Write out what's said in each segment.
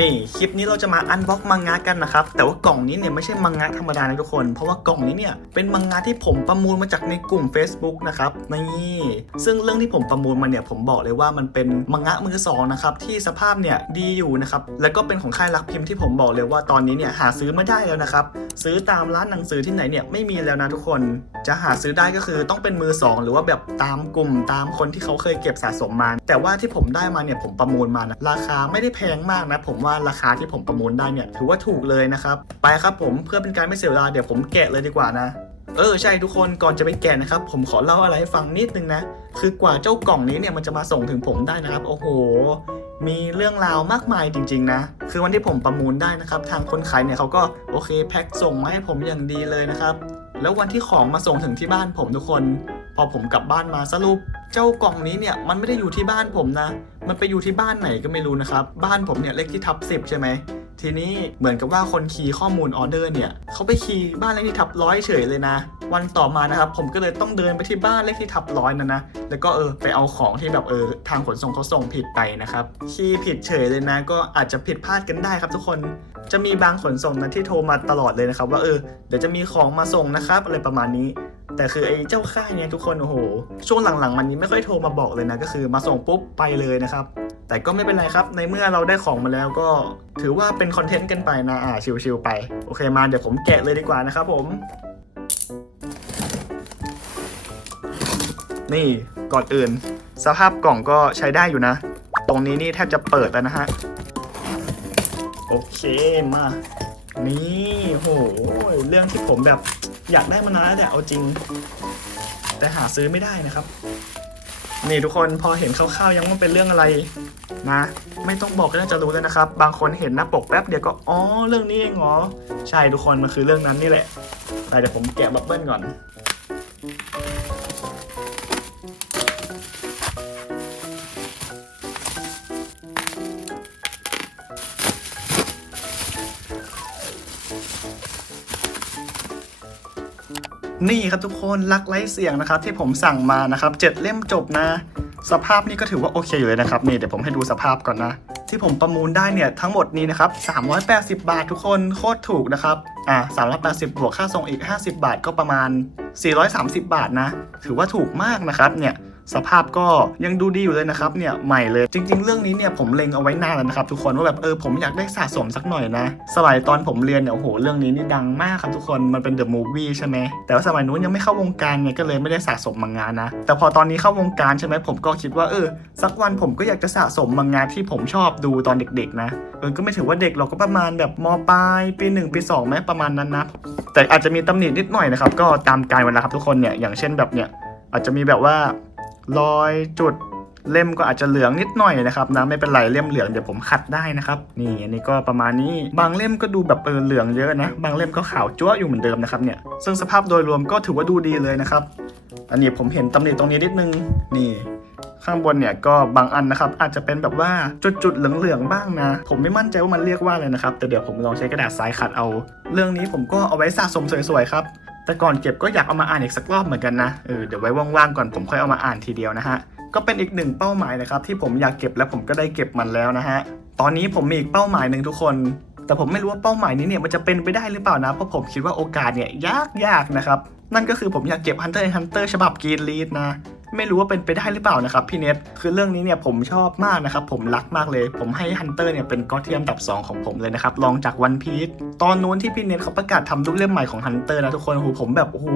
นี่คลิปนี้เราจะมาอันบ็อกมังงะกันนะครับแต่ว่ากล่องนี้เนี่ยไม่ใช่มังงะธรรมดานะทุกคน เพราะว่ากล่องนี้เนี่ยเป็นมังงะที่ผมประมูลมาจากในกลุ่ม Facebook นะครับนี่ซึ่งเรื่องที่ผมประมูลมาเนี่ยผมบอกเลยว่ามันเป็นมังงะมือสองนะครับที่สภาพเนี่ยดีอยู่นะครับแล้วก็เป็นของค่ายรักพิมพ์ที่ผมบอกเลยว่าตอนนี้เนี่ยหาซื้อไม่ได้แล้วนะครับซื้อตามร้านหนังสือที่ไหนเนี่ยไม่มีแล้วนะทุกคน จะหาซื้อได้ก็คือต้องเป็นมือสองหรือว่าแบบตามกลุ่มตามคนที่เขาเคยเก็บสะสมมา แต่ว่าที่ผมได้มาเนี่ยผมประมูลมานะราคาไม่ได้แพงมากนะผมว่าราคาที่ผมประมูลได้เนี่ยถือว่าถูกเลยนะครับ ไปครับผมเพื่อเป็นการไม่เสียเวลาเดี๋ยวผมแกะเลยดีกว่านะเออใช่ทุกคนก่อนจะไปแกะนะครับ ผมขอเล่าอะไรให้ฟังนิดนึงนะ คือกว่าเจ้ากล่องนี้เนี่ยมันจะมาส่งถึงผมได้นะครับ โอ้โห มีเรื่องราวมากมายจริง ๆ นะ คือวันที่ผมประมูลได้นะครับ ทางคนขายเนี่ยเขาก็โอเคแพ็คส่งมาให้ผมอย่างดีเลยนะครับ แล้ววันที่ของมาส่งถึงที่บ้านผมทุกคน พอผมกลับบ้านมาสรุปเจ้ากล่องนี้เนี่ยมันไม่ได้อยู่ที่บ้านผมนะ มันไปอยู่ที่บ้านไหนก็ไม่รู้นะครับ บ้านผมเนี่ยเลขที่ทับสิบใช่ไหมทีนี้เหมือนกับว่าคนคีย์ข้อมูลออเดอร์เนี่ยเขาไปคีย์บ้านเลขที่ทับร้อยเฉยเลยนะ วันต่อมานะครับผมก็เลยต้องเดินไปที่บ้านเลขที่ทับร้อยนะนะแล้วก็เออไปเอาของที่แบบเออทางขนส่งเขาส่งผิดไปนะครับคีย์ผิดเฉยเลยนะ ก็อาจจะผิดพลาดกันได้ครับทุกคนจะมีบางขนส่งนะที่โทรมาตลอดเลยนะครับว่าเออเดี๋ยวจะมีของมาส่งนะครับอะไรประมาณนี้ แต่คือไอ้เจ้าค่ายเนี่ยทุกคนโอ้โห ช่วงหลังๆมันนี้ไม่ค่อยโทรมาบอกเลยนะก็คือมาส่งปุ๊บไปเลยนะครับ แต่ก็ไม่เป็นไรครับ ในเมื่อเราได้ของมาแล้วก็ถือว่าเป็นคอนเทนต์กันไปนะอ่าชิวๆไป โอเคมาเดี๋ยวผมแกะเลยดีกว่านะครับผม นี่ก่อนอื่น สภาพกล่องก็ใช้ได้อยู่นะ ตรงนี้นี่แทบจะเปิดแล้วนะฮะโอเคมา นี่โหเรื่องที่ผมแบบ อยากได้มานานแล้วแต่เอาจริง แต่หาซื้อไม่ได้นะครับ นี่ทุกคนพอเห็นคร่าวๆยังว่าเป็นเรื่องอะไรนะ ไม่ต้องบอกก็น่าจะรู้แล้วนะครับ บางคนเห็นหน้าปกแป๊บเดียวก็อ๋อเรื่องนี้เองเหรอใช่ทุกคนมันคือเรื่องนั้นนี่แหละไปเดี๋ยวผมแกะบับเบิ้ลก่อน นี่ครับทุกคนรักไร้เสียงนะครับที่ผมสั่งมานะครับเจ็ดเล่มจบนะ สภาพนี่ก็ถือว่าโอเคอยู่เลยนะครับนี่เดี๋ยวผมให้ดูสภาพก่อนนะ ที่ผมประมูลได้เนี่ยทั้งหมดนี้นะครับ380 บาททุกคนโคตรถูกนะครับอ่า380 บวกค่าส่งอีก 50 บาทก็ประมาณ 430 บาทนะ ถือว่าถูกมากนะครับเนี่ย สภาพก็ยังดูดีอยู่เลยนะครับเนี่ยใหม่เลยจริง ๆ เรื่องนี้เนี่ยผมเล็งเอาไว้นานแล้วนะครับทุกคนว่าแบบเออผมอยากได้สะสมสักหน่อยนะ สมัยตอนผมเรียนเนี่ยโอ้โหเรื่องนี้นี่ดังมากครับทุกคนมันเป็นเดอะมูฟวี่ใช่ไหมแต่ว่าสมัยนู้นยังไม่เข้าวงการไงก็เลยไม่ได้สะสมมังงะนะ แต่พอตอนนี้เข้าวงการใช่ไหมผมก็คิดว่าเออ สักวันผมก็อยากจะสะสมมังงะที่ผมชอบดูตอนเด็กๆนะเออก็ไม่ถือว่าเด็กเราก็ประมาณแบบมปลายปีหนึ่งปีสองไหมประมาณนั้นนะแต่อาจจะมีตำหนินิดหน่อยนะครับก็ตามการเวลาครับทุกคนเนี่ยอย่างเช่นแบบเนี่ยอาจจะมีแบบว่า รอยจุดเล่มก็อาจจะเหลืองนิดหน่อยนะครับนะไม่เป็นไรเล่มเหลืองเดี๋ยวผมขัดได้นะครับนี่อันนี้ก็ประมาณนี้บางเล่มก็ดูแบบเออเหลืองเยอะนะ บางเล่มก็ขาวจั๊วอยู่เหมือนเดิมนะครับเนี่ยซึ่งสภาพโดยรวมก็ถือว่าดูดีเลยนะครับ อันนี้ผมเห็นตำหนิตรงนี้นิดนึงนี่ข้างบนเนี่ยก็บางอันนะครับอาจจะเป็นแบบว่าจุดๆเหลืองๆบ้างนะ ผมไม่มั่นใจว่ามันเรียกว่าอะไรนะครับ แต่เดี๋ยวผมลองใช้กระดาษทรายขัดเอา เรื่องนี้ผมก็เอาไว้สะสมสวยๆครับ แต่ก่อนเก็บก็อยากเอามาอ่านอีกสักรอบเหมือนกันนะ เออ เดี๋ยวไว้ว่างๆก่อนผมค่อยเอามาอ่านทีเดียวนะฮะ ก็เป็นอีกหนึ่งเป้าหมายนะครับที่ผมอยากเก็บและผมก็ได้เก็บมันแล้วนะฮะ ตอนนี้ผมมีอีกเป้าหมายหนึ่งทุกคน แต่ผมไม่รู้ว่าเป้าหมายนี้เนี่ยมันจะเป็นไปได้หรือเปล่านะ เพราะผมคิดว่าโอกาสเนี่ยยากยากๆนะครับ นั่นก็คือผมอยากเก็บ Hunter x Hunter ฉบับกรีนลีดนะ ไม่รู้ว่าเป็นไปได้หรือเปล่านะครับพี่เน็ตคือเรื่องนี้เนี่ยผมชอบมากนะครับผมรักมากเลย ผมให้ Hunter เนี่ยเป็นก็อตเทียมดับ 2 ของผมเลยนะครับรองจากวันพี e ตอนนู้นที่พี่เน็ตเขาประกาศทำรูปเล่มใหม่ของ Hunter นะทุกคนโอ้โหผมแบบโอ้โห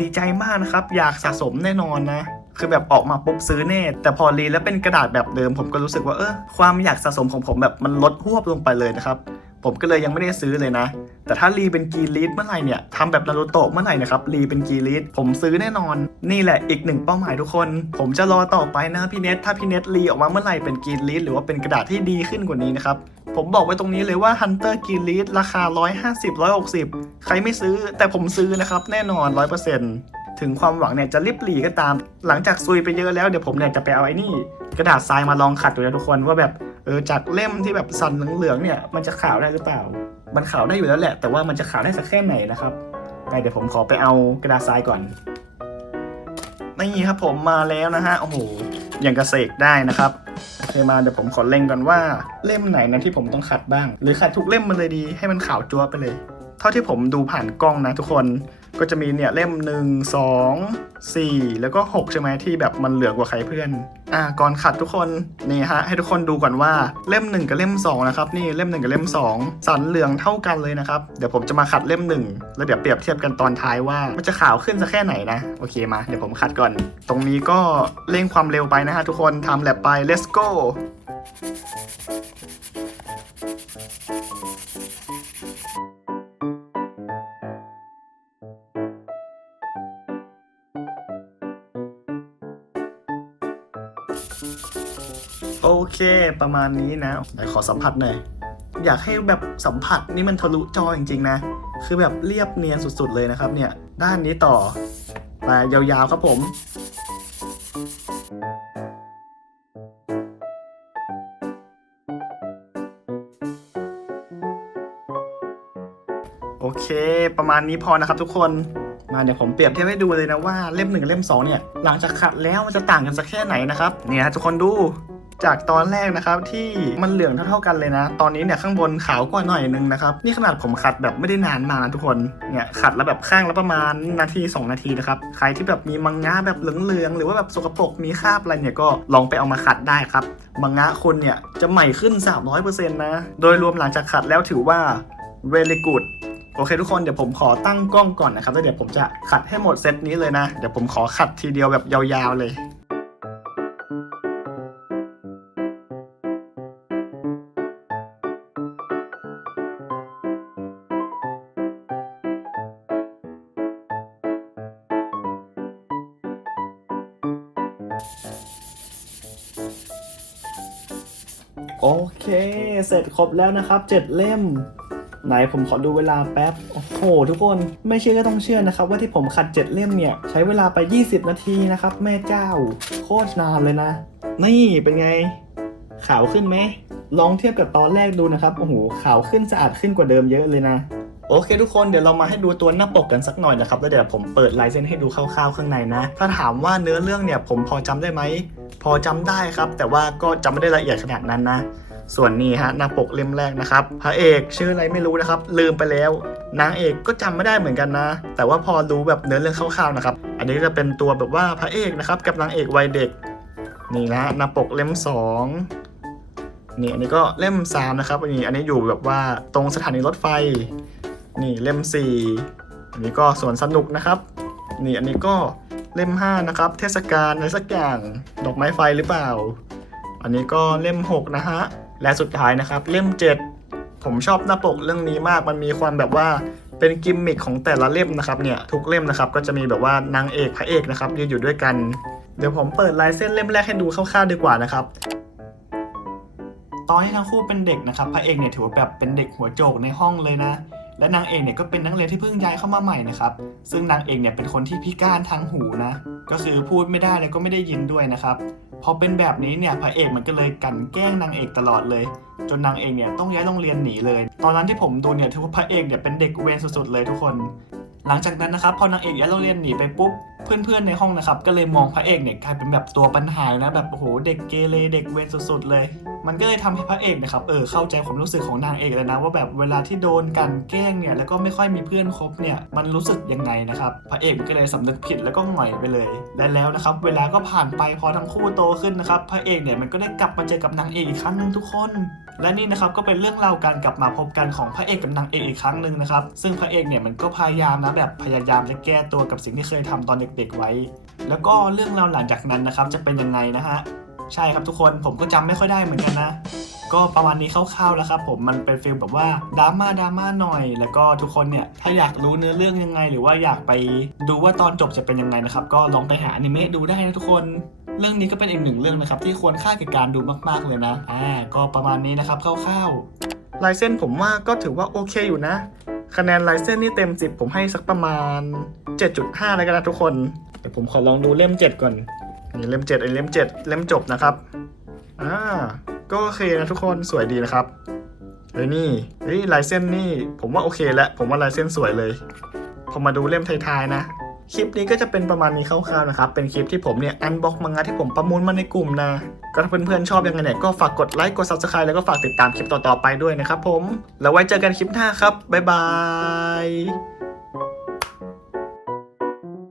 ดีใจมากนะครับอยากสะสมแน่นอนนะคือแบบออกมาปุ๊บซื้อแน่แต่พอรีแล้วเป็นกระดาษแบบเดิม ผมก็รู้สึกว่าเออความอยากสะสมของผมแบบมันลดหวบลงไปเลยนะครับผมก็เลยยังไม่ได้ซื้อเลยนะ แต่ถ้ารีเป็นกีรีดเมื่อไหร่เนี่ยทำแบบนารูโตะเมื่อไหร่นะครับรีเป็นกีรีดผมซื้อแน่นอน นี่แหละอีกหนึ่งเป้าหมายทุกคน ผมจะรอต่อไปนะพี่เน็ตถ้าพี่เน็ตรีออกมาเมื่อไหร่เป็นกีรีดหรือว่าเป็นกระดาษที่ดีขึ้นกว่านี้นะครับผมบอกไว้ตรงนี้เลยว่า Hunter g r e e n l e a d ราคา 150 160 ใครไม่ซื้อแต่ผมซื้อนะครับ แน่นอน 100%ถึงความหวังเนี่ยจะริบหลีก็ตาม หลังจากซุยไปเยอะแล้วเดี๋ยวผมเนี่ยจะไปเอาไอ้นี่ กระดาษทรายมาลองขัดดูนะทุกคนว่าแบบ เออจากเล่มที่แบบสันเหลืองๆเนี่ย มันจะขาวได้หรือเปล่า มันขาวได้อยู่แล้วแหละ แต่ว่ามันจะขาวได้สักแค่ไหนนะครับไปเดี๋ยวผมขอไปเอากระดาษทรายก่อนนี่ครับผมมาแล้วนะฮะโอ้โหอย่างกระเสกได้นะครับโอเคมาเดี๋ยวผมขอเล็งก่อนว่าเล่มไหนนะที่ผมต้องขัดบ้าง หรือขัดทุกเล่มมันเลยดีให้มันขาวจั๊วไปเลย เท่าที่ผมดูผ่านกล้องนะทุกคน ก็จะมีเนี่ยเล่ม 1 2 4 แล้วก็ 6 ใช่ไหมที่แบบมันเหลือกว่าใครเพื่อน อ่าก่อนขัดทุกคนนี่ฮะให้ทุกคนดูก่อนว่าเล่ม 1 กับเล่ม 2 นะครับ นี่เล่ม 1 กับเล่ม 2 สันเหลืองเท่ากันเลยนะครับ เดี๋ยวผมจะมาขัดเล่ม 1 แล้วเดี๋ยวเปรียบเทียบกันตอนท้ายว่ามันจะขาวขึ้นสักแค่ไหนนะ โอเคมาเดี๋ยวผมขัดก่อน ตรงนี้ก็เร่งความเร็วไปนะฮะทุกคนทำแลบไป let's go โอเค ประมาณนี้นะไหนขอสัมผัสหน่อย อยากให้แบบสัมผัสนี่มันทะลุจอจริงๆนะ คือแบบเรียบเนียนสุดๆเลยนะครับเนี่ย ด้านนี้ต่อมายาวๆครับผมโอเค ประมาณนี้พอนะครับทุกคน มาเดี๋ยวผมเปรียบเทียบให้ดูเลยนะว่าเล่มหนึ่งกับเล่มสองเนี่ยหลังจากขัดแล้วมันจะต่างกันสักแค่ไหนนะครับเนี่ยทุกคนดูจากตอนแรกนะครับที่มันเหลืองเท่าๆกันเลยนะ ตอนนี้เนี่ยข้างบนขาวกว่าหน่อยนึงนะครับนี่ขนาดผมขัดแบบไม่ได้นานมากนะทุกคนเนี่ยขัดแล้วแบบข้างละประมาณนาที 2 นาทีนะครับใครที่แบบมีมังงะแบบเหลืองๆหรือว่าแบบสกปรกมีคราบอะไรเนี่ยก็ลองไปเอามาขัดได้ครับมังงะคุณเนี่ยจะใหม่ขึ้น 300%นะโดยรวมหลังจากขัดแล้วถือว่า very good โอเคทุกคนเดี๋ยวผมขอตั้งกล้องก่อนนะครับแล้วเดี๋ยวผมจะขัดให้หมดเซตนี้เลยนะ เดี๋ยวผมขอขัดทีเดียวแบบยาวๆเลยโอเค เสร็จครบแล้วนะครับ 7 เล่ม ไหนผมขอดูเวลาแป๊บ โอ้โห ทุกคนไม่เชื่อก็ต้องเชื่อนะครับว่าที่ผมขัด 7 เล่มเนี่ย ใช้เวลาไป 20 นาทีนะครับ แม่เจ้า โคตรนานเลยนะ นี่เป็นไง ขาวขึ้นไหมลองเทียบกับตอนแรกดูนะครับ โอ้โห ขาวขึ้นสะอาดขึ้นกว่าเดิมเยอะเลยนะโอเคทุกคนเดี๋ยวเรามาให้ดูตัวหน้าปกกันสักหน่อยนะครับแล้วเดี๋ยวผมเปิดลายเส้นให้ดูคร่าวๆข้างในนะ ถ้าถามว่าเนื้อเรื่องเนี่ยผมพอจำได้ไหมพอจำได้ครับ แต่ว่าก็จำไม่ได้ละเอียดขนาดนั้นนะ ส่วนนี้ฮะหน้าปกเล่มแรกนะครับพระเอกชื่ออะไรไม่รู้นะครับ ลืมไปแล้ว นางเอกก็จำไม่ได้เหมือนกันนะ แต่ว่าพอรู้แบบเนื้อเรื่องคร่าวๆนะครับ อันนี้จะเป็นตัวแบบว่าพระเอกนะครับ กับนางเอกวัยเด็ก นี่นะหน้าปกเล่มสองนี่อันนี้ก็เล่มสามนะครับอันนี้อันนี้อยู่แบบว่าตรงสถานีรถไฟ นี่เล่มสี่อันนี้ก็สวนสนุกนะครับ นี่อันนี้ก็เล่มห้านะครับ เทศกาลอะไรสักอย่างดอกไม้ไฟหรือเปล่า อันนี้ก็เล่ม 6 นะฮะ และสุดท้ายนะครับ เล่ม 7 ผมชอบหน้าปกเรื่องนี้มากมันมีความแบบว่าเป็นกิมมิคของแต่ละเล่มนะครับเนี่ยทุกเล่มนะครับก็จะมีแบบว่านางเอกพระเอกนะครับยืนอยู่ด้วยกัน เดี๋ยวผมเปิดลายเส้นเล่มแรกให้ดูคร่าวๆดีกว่านะครับตอนที่ทั้งคู่เป็นเด็กนะครับพระเอกเนี่ยถือว่าแบบเป็นเด็กหัวโจกในห้องเลยนะ และนางเอกเนี่ยก็เป็นนักเรียนที่เพิ่งย้ายเข้ามาใหม่นะครับซึ่งนางเอกเนี่ยเป็นคนที่พิการทางหูนะก็คือพูดไม่ได้แล้วก็ไม่ได้ยินด้วยนะครับ พอเป็นแบบนี้เนี่ยพระเอกมันก็เลยกันแกล้งนางเอกตลอดเลย จนนางเอกเนี่ยต้องย้ายโรงเรียนหนีเลย ตอนนั้นที่ผมดูเนี่ยถือว่าพระเอกเนี่ยเป็นเด็กเวรสุดๆเลยทุกคน หลังจากนั้นนะครับพอนางเอกย้ายโรงเรียนหนีไปปุ๊บเพื่อนๆในห้องนะครับก็เลยมองพระเอกเนี่ยกลายเป็นแบบตัวปัญหานะแบบโอ้โหเด็กเกเรเด็กเวรสุดๆเลย มันก็เลยทำให้พระเอกนะครับเออเข้าใจความรู้สึกของนางเอกเลยนะว่าแบบเวลาที่โดนกลันแกล้งเนี่ยแล้วก็ไม่ค่อยมีเพื่อนคบเนี่ยมันรู้สึกยังไงนะครับพระเอกมันก็เลยสำนึกผิดแล้วก็หงอยไปเลยและแล้วนะครับเวลาก็ผ่านไปพอทั้งคู่โตขึ้นนะครับพระเอกเนี่ยมันก็ได้กลับมาเจอกับนางเอกอีกครั้งหนึ่งทุกคน และนี่นะครับก็เป็นเรื่องราวการกลับมาพบกันของพระเอกกับนางเอกอีกครั้งหนึ่งนะครับซึ่งพระเอกเนี่ยมันก็พยายามนะแบบพยายามจะแก้ตัวกับสิ่งที่เคยทำตอนเด็กๆไว้ แล้วก็เรื่องราวหลังจากนั้นนะครับจะเป็นยังไงนะฮะ ใช่ครับทุกคนผมก็จำไม่ค่อยได้เหมือนกันนะ ก็ประมาณนี้คร่าวๆแล้วครับผมมันเป็นฟีลแบบว่าดราม่าดราม่าหน่อย แล้วก็ทุกคนเนี่ยถ้าอยากรู้เนื้อเรื่องยังไง หรือว่าอยากไปดูว่าตอนจบจะเป็นยังไงนะครับก็ลองไปหาอนิเมะดูได้นะทุกคนเรื่องนี้ก็เป็นอีกหนึ่งเรื่องนะครับ ที่ควรค่าแก่การดูมากๆเลยนะอ่าก็ประมาณนี้นะครับคร่าวๆลายเส้นผมว่าก็ถือว่าโอเคอยู่นะคะแนนลายเส้นนี่เต็ม 10 ผมให้สักประมาณ 7.5 แล้วกันนะทุกคนเดี๋ยวผมขอลองดูเล่ม 7 ก่อน นี่เล่ม7อันนี้เล่ม7เล่มจบนะครับอ่าก็โอเคนะทุกคนสวยดีนะครับเฮ้ยนี่เฮ้ยลายเส้นนี่ ผมว่าโอเคแล้วผมว่าลายเส้นสวยเลยพอมาดูเล่มท้ายๆนะคลิปนี้ก็จะเป็นประมาณนี้คร่าวๆนะครับ เป็นคลิปที่ผมเนี่ยอันบ็อกมังงะที่ผมประมูลมาในกลุ่มนะ ก็ถ้าเพื่อนๆชอบยังไงเนี่ยก็ฝากกดไลค์ กด subscribe แล้วก็ฝากติดตามคลิปต่อๆไปด้วยนะครับผม แล้วไว้เจอกันคลิปหน้าครับ บ๊ายบาย